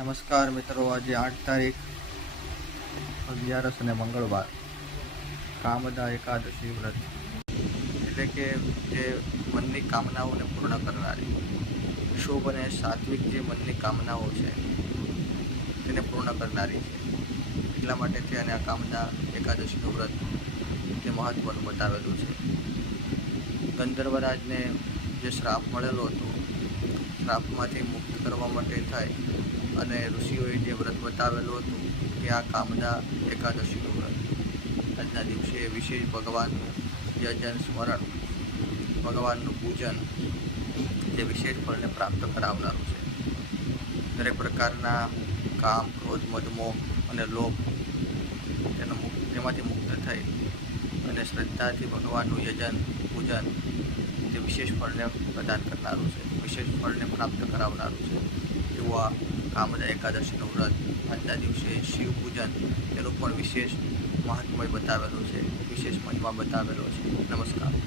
નમસ્કાર મિત્રો, આજે 8 તારીખ 11 અને મંગળવાર કામદા એકાદશી વ્રત એટલે કે જે મનની કામનાઓને પૂર્ણ કરનારી શુભ અને સાત્વિક જે મનની કામનાઓ છે તેને પૂર્ણ કરનારી છે. એટલા માટે અને આ કામદા એકાદશીનું વ્રત તે મહત્વનું બતાવેલું છે. ગંધર્વરાજને જે શ્રાપ મળેલો હતો, શ્રાપમાંથી મુક્ત કરવા માટે થાય અને ઋષિઓએ જે વ્રત બતાવેલું હતું કે આ કામદા એકાદશીનું વ્રત આજના દિવસે વિશેષ ભગવાનનું યજન સ્મરણ, ભગવાનનું પૂજન જે વિશેષ ફળને પ્રાપ્ત કરાવનારું છે. દરેક પ્રકારના કામ, ક્રોધ, મદ, મોહ અને લોભ તેમાંથી મુક્ત થઈ અને શ્રદ્ધાથી ભગવાનનું યજન પૂજન તે વિશેષ ફળને પ્રદાન કરનારું છે, વિશેષ ફળને પ્રાપ્ત કરાવનારું છે. એવું આ કામદા એકાદશીનું વ્રત આજના દિવસે શિવ પૂજન તેનું પણ વિશેષ મહાત્મય બતાવેલું છે, વિશેષ મહિમા બતાવેલો છે. નમસ્કાર.